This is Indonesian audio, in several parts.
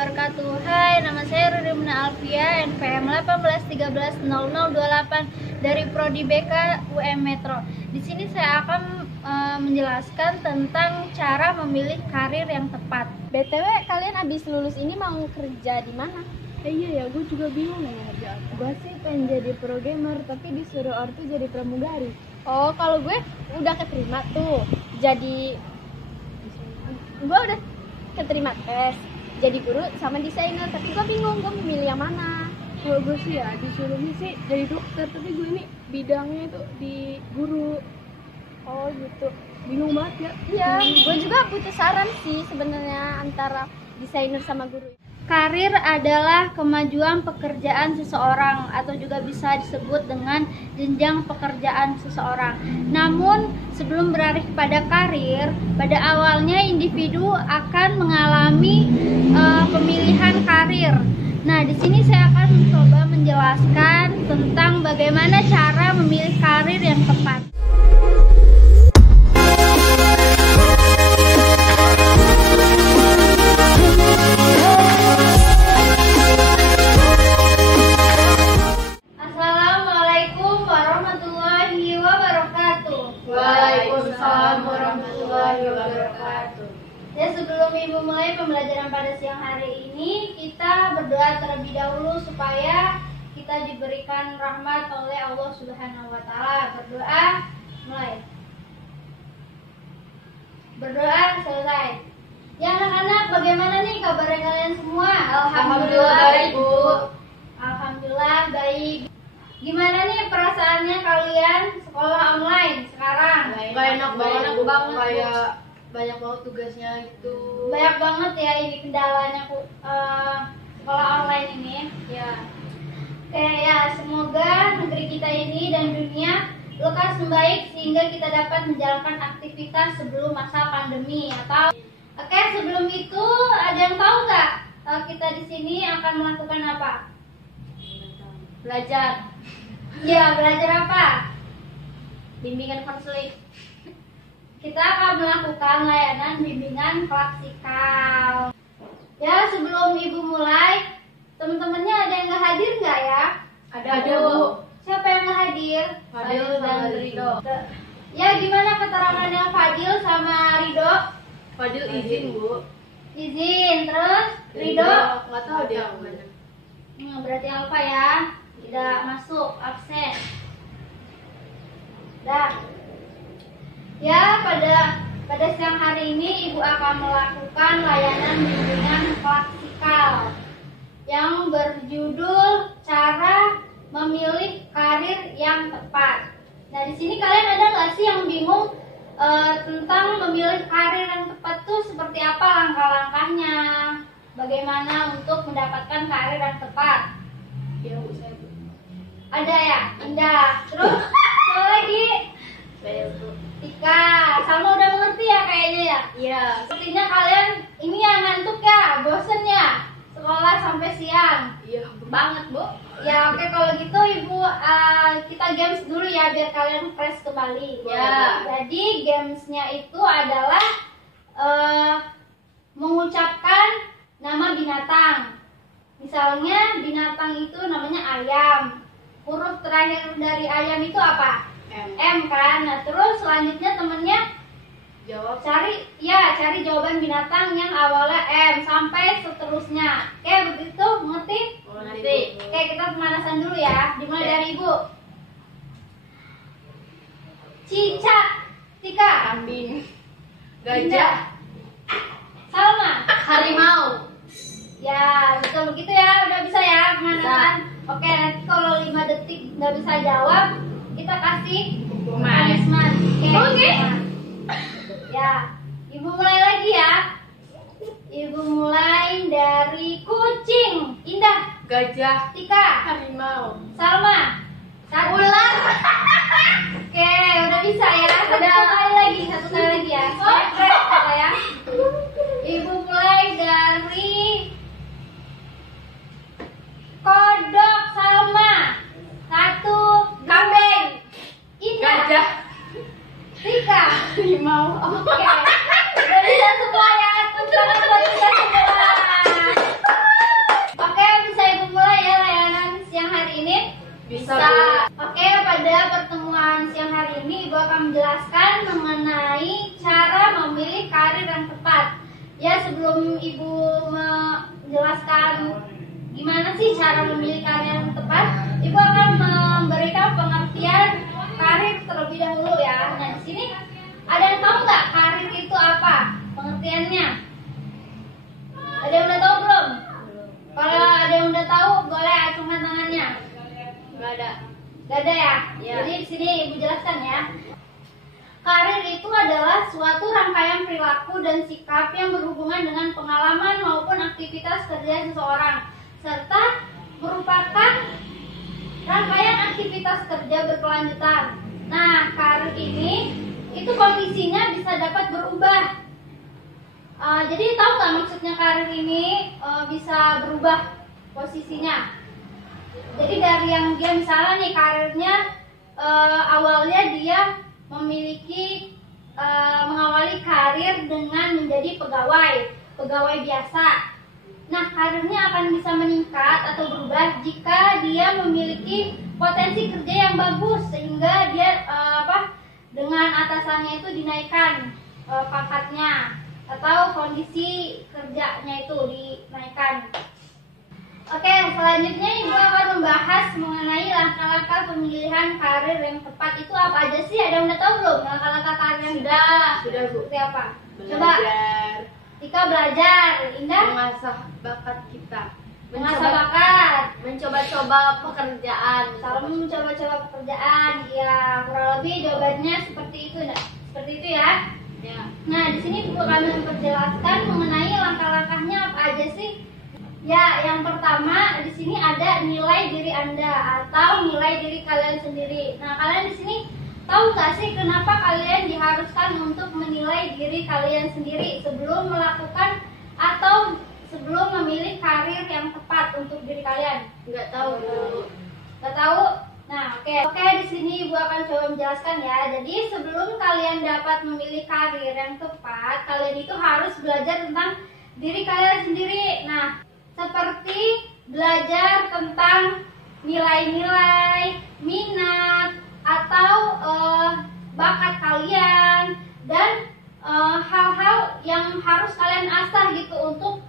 wabarakatuh. Hai, nama saya Rudimna Alfia, NPM 18130028 dari Prodi BK UM Metro. Di sini saya akan menjelaskan tentang cara memilih karir yang tepat. BTW, kalian abis lulus ini mau kerja di mana? Iya ya, gue juga bingung nih kerja apa. Gue sih pengen jadi programmer, tapi disuruh ortu jadi pramugari. Oh, kalau gue udah keterima tuh. Gue udah keterima tes jadi guru sama desainer, tapi gue bingung gue mau milih yang mana. Kalau gue sih ya disuruhnya sih jadi dokter, tapi gue ini bidangnya itu di guru. Oh gitu. Bingung banget ya. Iya, gue juga butuh saran sih sebenarnya antara desainer sama guru. Karir adalah kemajuan pekerjaan seseorang atau juga bisa disebut dengan jenjang pekerjaan seseorang. Namun sebelum beralih kepada karir, pada awalnya individu akan mengalami pemilihan karir. Nah, di sini saya akan mencoba menjelaskan tentang bagaimana cara memilih karir yang tepat. Waalaikumsalam warahmatullahi wabarakatuh. Ya, sebelum Ibu mulai pembelajaran pada siang hari ini, kita berdoa terlebih dahulu supaya kita diberikan rahmat oleh Allah Subhanahu wa taala. Berdoa, mulai. Berdoa selesai. Ya anak-anak, bagaimana nih kabarnya kalian semua? Alhamdulillah baik, Bu. Alhamdulillah baik. Gimana nih perasaannya kalian sekolah online sekarang? Gak enak banget, kayak banyak banget tugasnya itu. Banyak banget ya ini kendalanya sekolah online ini. Ya. Oke ya, semoga negeri kita ini dan dunia lekas membaik sehingga kita dapat menjalankan aktivitas sebelum masa pandemi atau oke, sebelum itu ada yang tahu nggak kita di sini akan melakukan apa? Belajar. Ya, belajar apa? Bimbingan konseling. Kita akan melakukan layanan bimbingan praktikal. Ya, sebelum Ibu mulai, teman-temannya ada yang nggak hadir nggak ya? Ada, Bu. Siapa yang nggak hadir? Fadil dan Ridho. Ya, gimana keterangannya Fadil sama Ridho? Fadil izin, Bu. Izin, terus Ridho? Nggak tahu dia kemana. Berarti Alfa ya, tidak masuk, absen. Dah. Ya, pada siang hari ini Ibu akan melakukan layanan bimbingan praktikal yang berjudul cara memilih karir yang tepat. Nah, di sini kalian ada nggak sih yang bingung tentang memilih karir yang tepat tuh seperti apa langkah-langkahnya? Bagaimana untuk mendapatkan karir yang tepat? Iya, Bu, saya, Bu. Ada ya? Indah. Terus siapa lagi? Saya, Bu. Tika. Salma udah mengerti ya kayaknya ya? Iya. Sepertinya kalian ini ya ngantuk ya, bosen ya sekolah sampai siang. Iya, banget, Bu. Ya oke, kalau gitu Ibu kita games dulu ya biar kalian fresh kembali. Ya. Jadi gamesnya itu adalah mengucapkan nama binatang. Misalnya binatang itu namanya ayam. Huruf terakhir dari ayam itu apa? M kan. Nah, terus selanjutnya temennya Jawab. cari jawaban binatang yang awalnya M sampai seterusnya. Oke, begitu, mengerti? Mengerti. Oke, kita pemanasan dulu ya. Dimulai dari Ibu. Cicak. Tika. Kambing. Indah. Gajah. Salma. Harimau. Ya, betul begitu ya. Udah bisa ya pemanasan. Oke, nanti kalau 5 detik nggak bisa jawab, kita kasih punishment. Oke. Ya, Ibu mulai lagi ya. Ibu mulai dari kucing. Indah. Gajah. Tika. Harimau. Salma. Ular. Oke, udah bisa ya. Satu kali lagi ya. Fresh kita ya. Ibu mulai dari kodok. Salma. 1, kambing. Indah. Gajah. Tika. Harimau. Oke. Udah bisa semua ya. Tepuk tangan buat kita semua. ibu menjelaskan gimana sih cara memilih karir yang tepat, ibu akan memberikan pengertian karir terlebih dahulu ya. Nah di sini ada yang tahu nggak karir itu apa pengertiannya? Ada yang udah tahu belum? Kalau ada yang udah tahu boleh acungkan tangannya. Nggak ada. Gak ada ya? Ya. Jadi di sini ibu jelaskan ya. Karir itu adalah suatu rangkaian perilaku dan sikap yang berhubungan dengan pengalaman maupun aktivitas kerja seseorang, serta merupakan rangkaian aktivitas kerja berkelanjutan. Nah, karir ini itu kondisinya bisa dapat berubah. Jadi tahu nggak maksudnya karir ini bisa berubah posisinya? Jadi dari yang dia misalnya nih karirnya awalnya dia memiliki mengawali karir dengan menjadi pegawai biasa. Nah, karirnya akan bisa meningkat atau berubah jika dia memiliki potensi kerja yang bagus sehingga dia dengan atasannya itu dinaikkan pangkatnya atau kondisi kerjanya itu dinaikkan. Oke, selanjutnya ibu akan membahas mengenai langkah-langkah pemilihan karir yang tepat itu apa aja sih? Ada yang udah tahu belum langkah-langkah karir yang Sudah, Bu. seperti apa? Coba Belajar, Tika belajar, Indah mengasah bakat kita, mengasah bakat, mencoba-coba pekerjaan. salam mencoba-coba pekerjaan. Ya, kurang lebih jawabannya seperti itu, seperti itu ya. Ya. Nah, di sini ibu akan memperjelaskan mengenai langkah-langkahnya apa aja sih. Ya, yang pertama di sini ada nilai diri Anda atau nilai diri kalian sendiri. Nah, kalian di sini tahu nggak sih kenapa kalian diharuskan untuk menilai diri kalian sendiri sebelum melakukan atau sebelum memilih karir yang tepat untuk diri kalian? Nggak tahu, Bu. Nggak tahu? Nah, oke, di sini ibu akan coba menjelaskan ya. Jadi sebelum kalian dapat memilih karir yang tepat, kalian itu harus belajar tentang diri kalian sendiri. Nah, seperti belajar tentang nilai-nilai, minat, atau bakat kalian dan hal-hal yang harus kalian asah gitu untuk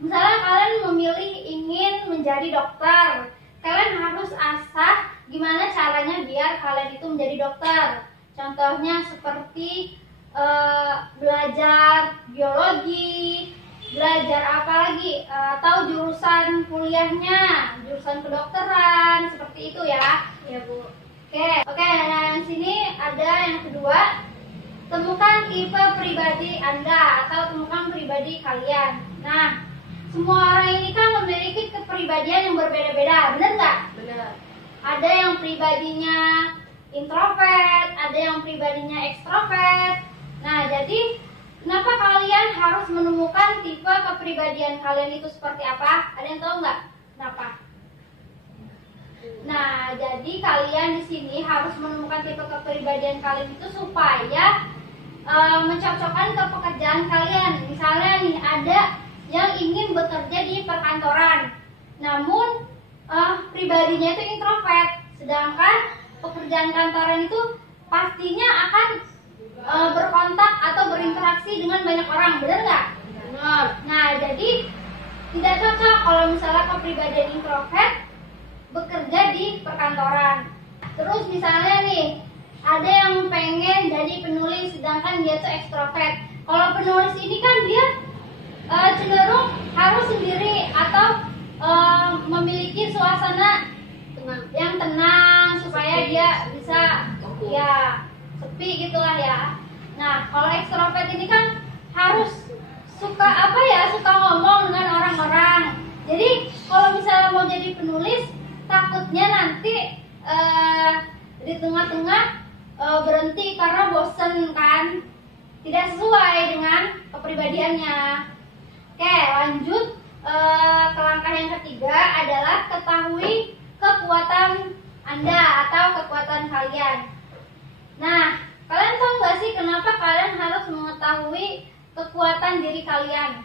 misalnya kalian memilih ingin menjadi dokter, kalian harus asah gimana caranya biar kalian itu menjadi dokter. Contohnya seperti belajar biologi, belajar apa lagi, atau jurusan kuliahnya, jurusan kedokteran, seperti itu ya. Ya, Bu. Oke, nah yang sini ada yang kedua, temukan tipe pribadi Anda atau temukan pribadi kalian. Nah, semua orang ini kan memiliki kepribadian yang berbeda-beda, benar nggak? Benar. Ada yang pribadinya introvert, ada yang pribadinya ekstrovert. Nah, jadi kenapa kalian harus menemukan tipe kepribadian kalian itu seperti apa? Ada yang tahu nggak? Kenapa? Nah, jadi kalian di sini harus menemukan tipe kepribadian kalian itu supaya mencocokkan ke pekerjaan kalian. Misalnya nih ada yang ingin bekerja di perkantoran, namun pribadinya itu introvert, sedangkan pekerjaan kantoran itu pastinya akan berkontak atau berinteraksi dengan banyak orang, benar nggak? Benar. Nah, jadi tidak cocok kalau misalnya kepribadian introvert bekerja di perkantoran. Terus misalnya nih, ada yang pengen jadi penulis sedangkan dia tuh ekstrovert. Kalau penulis ini kan dia cenderung harus sendiri atau memiliki suasana yang tenang supaya dia bisa ya sepi gitulah ya. Nah, kalau ekstrovert ini kan harus suka suka ngomong dengan orang-orang. Jadi kalau misalnya mau jadi penulis, takutnya nanti di tengah-tengah berhenti karena bosen kan, tidak sesuai dengan kepribadiannya. Oke, lanjut ke langkah yang ketiga adalah ketahui kekuatan Anda atau kekuatan kalian. Nah, kalian tahu nggak sih kenapa kalian harus mengetahui kekuatan diri kalian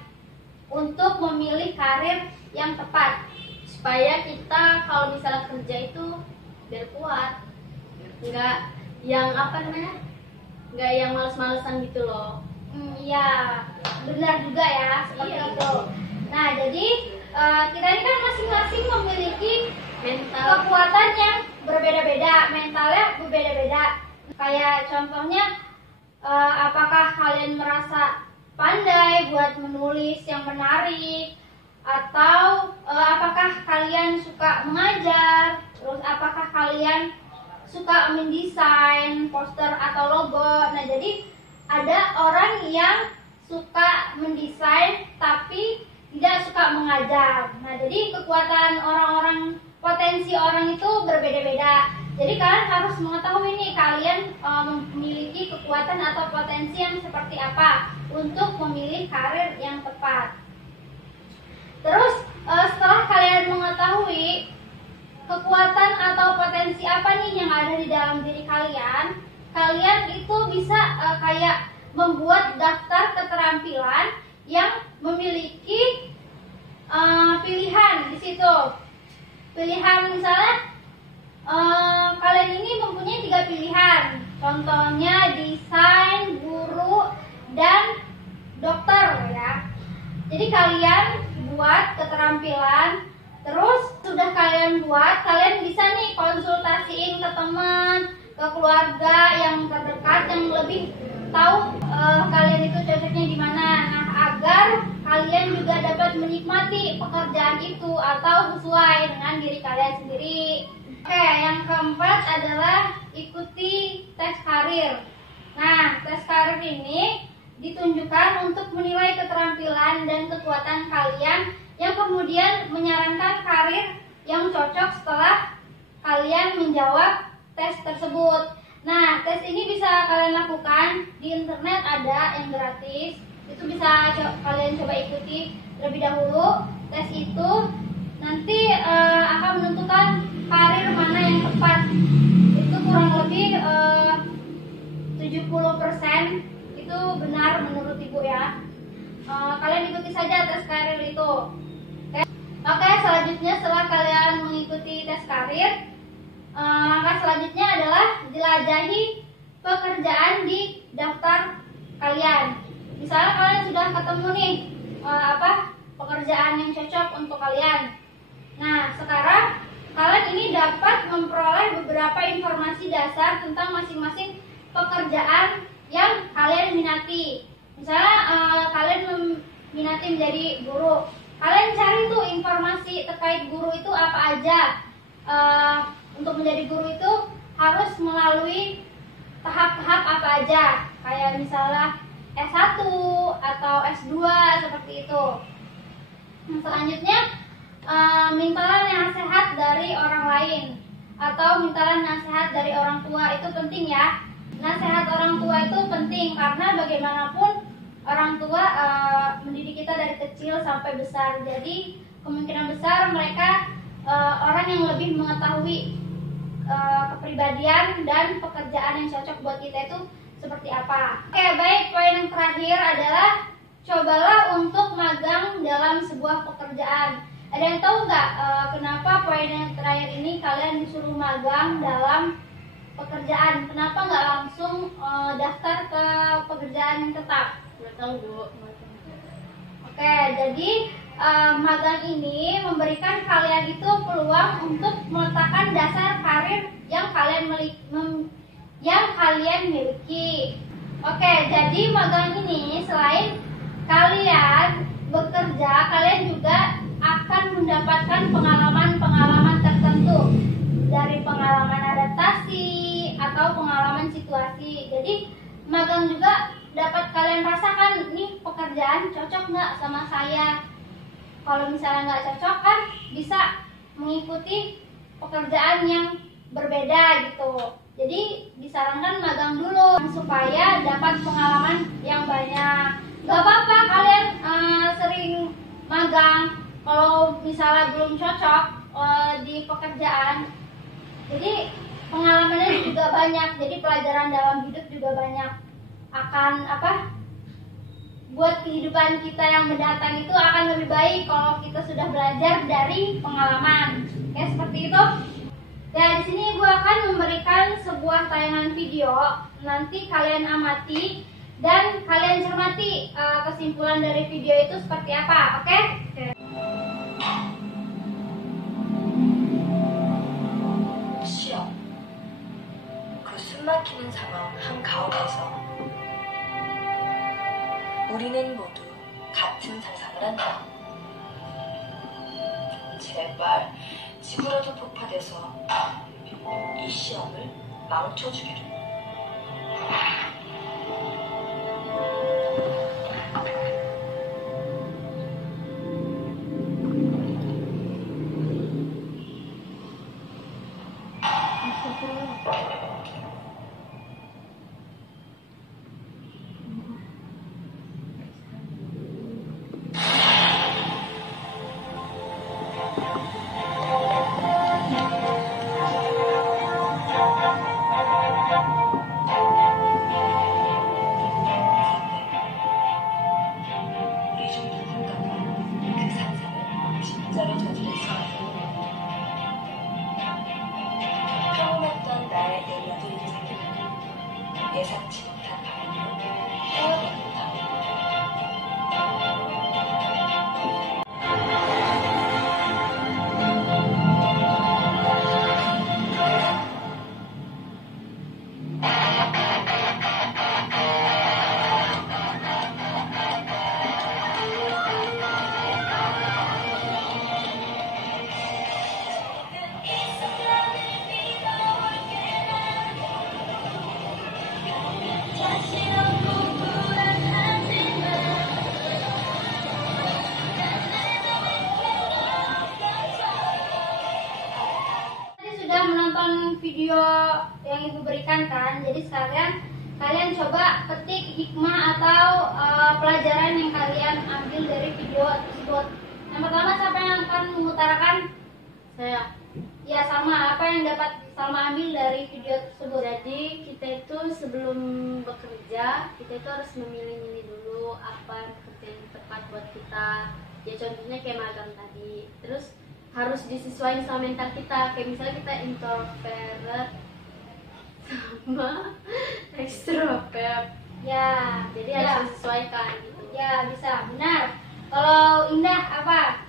untuk memilih karir yang tepat? Supaya kita kalau misalnya kerja itu biar kuat, nggak yang nggak yang males-malesan gitu loh. Iya, benar juga ya, seperti itu. Nah, jadi kita ini kan masing-masing memiliki kekuatan yang berbeda-beda, mentalnya berbeda-beda. Kayak contohnya, apakah kalian merasa pandai buat menulis yang menarik, atau apakah kalian suka mengajar, terus apakah kalian suka mendesain poster atau logo. Nah, jadi ada orang yang suka mendesain tapi tidak suka mengajar. Nah, jadi kekuatan orang-orang, potensi orang itu berbeda-beda. Jadi kalian harus mengetahui nih, kalian memiliki kekuatan atau potensi yang seperti apa untuk memilih karir yang tepat. Terus setelah kalian mengetahui kekuatan atau potensi apa nih yang ada di dalam diri kalian, kalian itu bisa kayak membuat daftar keterampilan yang memiliki pilihan di situ. Pilihan misalnya kalian ini mempunyai 3 pilihan. Contohnya desain, guru, dan dokter ya. Jadi kalian buat keterampilan. Terus sudah kalian buat, kalian bisa nih konsultasiin ke teman, ke keluarga yang terdekat yang lebih tahu kalian itu cocoknya di mana. Nah, agar kalian juga dapat menikmati pekerjaan itu atau sesuai dengan diri kalian sendiri. Oke, yang keempat adalah ikuti tes karir. Nah, tes karir ini ditunjukkan untuk menilai keterampilan dan kekuatan kalian, yang kemudian menyarankan karir yang cocok setelah kalian menjawab tes tersebut. Nah, tes ini bisa kalian lakukan di internet, ada yang gratis. Itu bisa kalian coba ikuti terlebih dahulu. Tes itu nanti akan menentukan karir mana yang tepat. Itu kurang lebih 70% itu benar menurut Ibu ya. Kalian ikuti saja tes karir itu. Oke, selanjutnya setelah kalian mengikuti tes karir, langkah selanjutnya adalah jelajahi pekerjaan di daftar kalian. Misalnya kalian sudah ketemu nih pekerjaan yang cocok untuk kalian. Nah, sekarang kalian ini dapat memperoleh beberapa informasi dasar tentang masing-masing pekerjaan yang kalian minati. Misalnya kalian minati menjadi guru. Kalian cari tuh informasi terkait guru itu apa aja. Untuk menjadi guru itu harus melalui tahap-tahap apa aja. Kayak misalnya S1 atau S2 seperti itu. Nah, selanjutnya mintalah nasihat dari orang lain atau mintalah nasihat dari orang tua. Itu penting ya. Nasihat orang tua itu penting karena bagaimanapun orang tua mendidik kita dari kecil sampai besar. Jadi kemungkinan besar mereka orang yang lebih mengetahui kepribadian dan pekerjaan yang cocok buat kita itu seperti apa. Oke, baik, poin yang terakhir adalah cobalah untuk magang dalam sebuah pekerjaan. Ada yang tahu nggak kenapa poin yang terakhir ini kalian disuruh magang dalam pekerjaan? Kenapa nggak langsung daftar ke pekerjaan yang tetap? Nggak tahu, Bu. Oke, jadi magang ini memberikan kalian itu peluang untuk meletakkan dasar karir yang kalian miliki. Oke, jadi magang ini selain kalian bekerja, kalian juga akan mendapatkan pengalaman-pengalaman tertentu, dari pengalaman adaptasi atau pengalaman situasi. Jadi magang juga dapat kalian rasakan, nih pekerjaan cocok nggak sama saya. Kalau misalnya nggak cocok kan bisa mengikuti pekerjaan yang berbeda gitu. Jadi disarankan magang dulu supaya dapat pengalaman yang banyak. Gak apa-apa kalian sering magang kalau misalnya belum cocok di pekerjaan. Jadi pengalamannya juga banyak. Jadi pelajaran dalam hidup juga banyak. Akan buat kehidupan kita yang mendatang itu akan lebih baik kalau kita sudah belajar dari pengalaman. Ya, seperti itu. Ya, di sini gue akan memberikan sebuah tayangan video. Nanti kalian amati dan kalian cermati kesimpulan dari video itu seperti apa, oke? 시험. 그 숨막히는 상황 한가운데서 우리는 모두 같은 상상을 한다. 제발 지구라도 폭파돼서 이 시험을 망쳐주기를. 우리 중 누군가가 그 상상을 진짜로 저지를 수 있는 평온했던 나의 내면의 인생은 예상치 못한 방향으로 떠오른다. Tadi sudah menonton video yang ibu berikan kan, jadi sekarang kalian coba ketik hikmah atau pelajaran yang kalian ambil dari video tersebut. Yang pertama, siapa yang akan mengutarakan? Saya. Ya, sama, apa yang dapat Salma ambil dari video tersebut? Jadi kita itu sebelum bekerja, kita itu harus memilih-milih dulu apa pekerjaan yang tepat buat kita. Ya contohnya kayak magang tadi. Terus harus disesuaikan sama mental kita. Kayak misalnya kita introvert sama extrovert. Ya, Jadi ya. harus disesuaikan gitu. Ya, bisa, benar. Kalau Indah, apa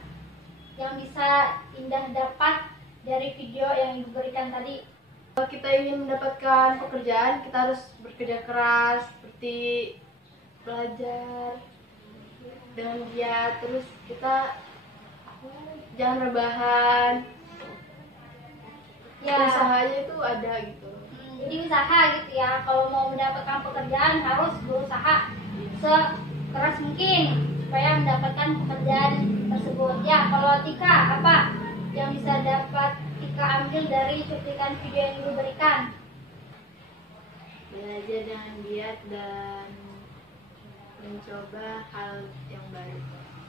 yang bisa Indah dapat dari video yang ibu berikan tadi? Kalau kita ingin mendapatkan pekerjaan, kita harus bekerja keras, seperti belajar dengan giat. Terus kita jangan rebahan. Ya, Usahanya itu ada gitu. jadi usaha gitu ya. Kalau mau mendapatkan pekerjaan harus berusaha sekeras mungkin supaya mendapatkan pekerjaan tersebut. Ya, kalau Tika, apa yang bisa dapat Tika ambil dari cuplikan video yang ibu berikan? Belajar dengan giat dan mencoba hal yang baru.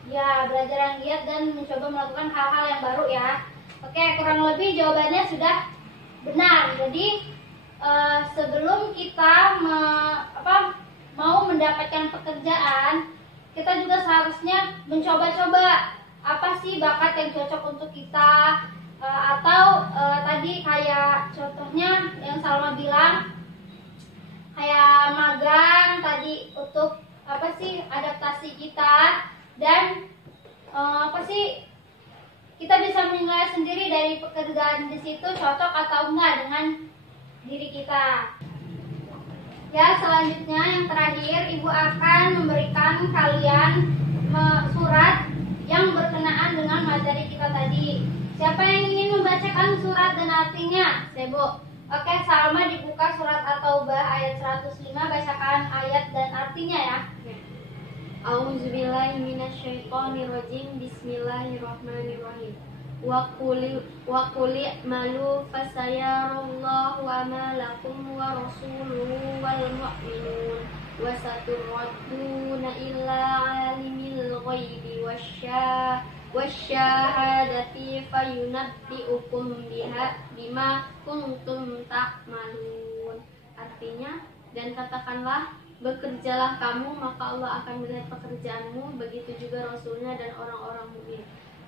Ya, belajar yang giat dan mencoba melakukan hal-hal yang baru ya. Oke, kurang lebih jawabannya sudah benar. Jadi sebelum kita mau mendapatkan pekerjaan, kita juga seharusnya mencoba-coba apa sih bakat yang cocok untuk kita, atau tadi kayak contohnya yang Salma bilang kayak magang tadi untuk apa sih adaptasi kita, dan apa sih kita bisa menilai sendiri dari pekerjaan di situ cocok atau enggak dengan diri kita. Ya, selanjutnya yang terakhir ibu akan memberikan kalian surat yang berkenaan dengan materi kita tadi. Siapa yang ingin membacakan surat dan artinya? Sebo. Oke, Salma dibuka surat At-Taubah ayat 105, bacakan ayat dan artinya ya. A'udzubillahi minasyaitonirrajim. Bismillahirrahmanirrahim. Wa quli malu fasayarallahu amalakum wa rasuluhu wal mu'minun wa saturradduna illa alimil ghaibi wasyahadati fayunabbi'ukum bima kuntum ta'malun. Artinya, dan katakanlah, bekerjalah kamu maka Allah akan melihat pekerjaanmu, begitu juga Rasulnya dan orang-orang mukmin.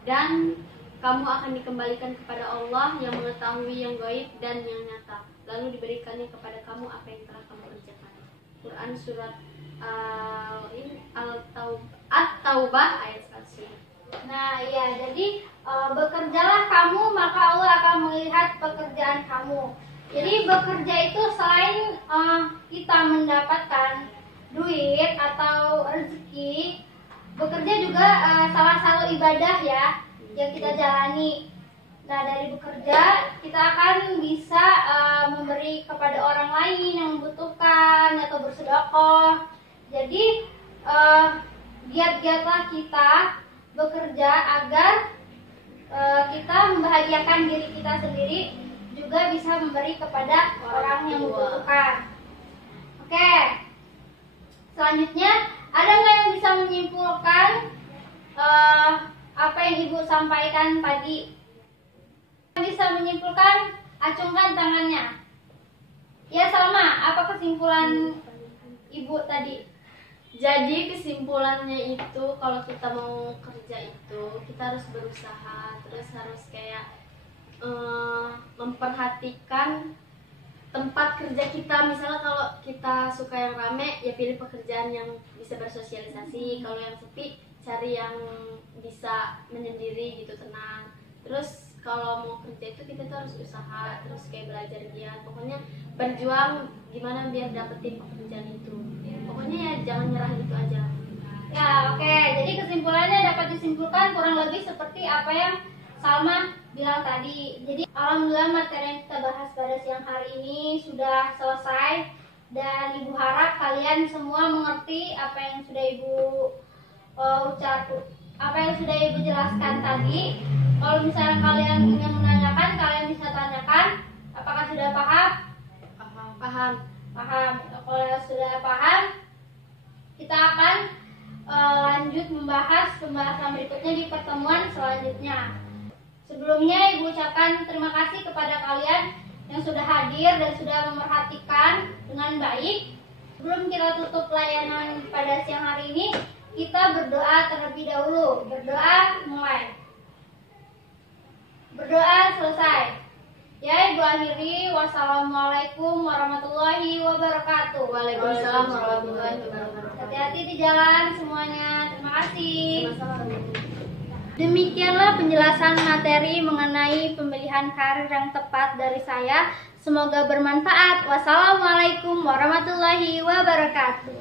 Dan kamu akan dikembalikan kepada Allah yang mengetahui yang gaib dan yang nyata, lalu diberikannya kepada kamu apa yang telah kamu kerjakan. Quran surat At-Taubah ayat 1. Nah, ya, jadi bekerjalah kamu maka Allah akan melihat pekerjaan kamu. Jadi bekerja itu selain kita mendapatkan duit atau rezeki, bekerja juga salah satu ibadah ya yang kita jalani. Nah, dari bekerja kita akan bisa memberi kepada orang lain yang membutuhkan atau bersedekah. Jadi giat-giatlah kita bekerja agar kita membahagiakan diri kita sendiri, juga bisa memberi kepada orang yang membutuhkan. Oke, selanjutnya ada nggak yang bisa menyimpulkan apa yang Ibu sampaikan tadi? Bisa menyimpulkan, acungkan tangannya. Ya, Salma, apa kesimpulan Ibu tadi? Jadi kesimpulannya itu kalau kita mau kerja itu kita harus berusaha, terus harus kayak memperhatikan tempat kerja kita. Misalnya kalau kita suka yang rame, ya pilih pekerjaan yang bisa bersosialisasi. Kalau yang sepi, cari yang bisa menyendiri gitu, tenang. Terus kalau mau kerja itu kita tuh harus usaha, terus kayak belajar giat. Pokoknya berjuang gimana biar dapetin pekerjaan itu. Pokoknya ya jangan nyerah gitu aja. Ya, oke. Jadi kesimpulannya dapat disimpulkan kurang lebih seperti apa yang Salma bilang tadi. Jadi alhamdulillah materi yang kita bahas pada siang hari ini sudah selesai, dan Ibu harap kalian semua mengerti apa yang sudah Ibu apa yang sudah Ibu jelaskan tadi. Kalau misalnya kalian ingin menanyakan, kalian bisa tanyakan. Apakah sudah paham? Paham. Kalau sudah paham, kita akan lanjut membahas pembahasan berikutnya di pertemuan selanjutnya. Sebelumnya Ibu ucapkan terima kasih kepada kalian yang sudah hadir dan sudah memerhatikan dengan baik. Sebelum kita tutup layanan pada siang hari ini, kita berdoa terlebih dahulu. Berdoa mulai. Berdoa selesai. Ya, Ibu akhiri. Wassalamualaikum warahmatullahi wabarakatuh. Waalaikumsalam warahmatullahi wabarakatuh. Hati-hati di jalan semuanya. Terima kasih. Demikianlah penjelasan materi mengenai pemilihan karir yang tepat dari saya. Semoga bermanfaat. Wassalamualaikum warahmatullahi wabarakatuh.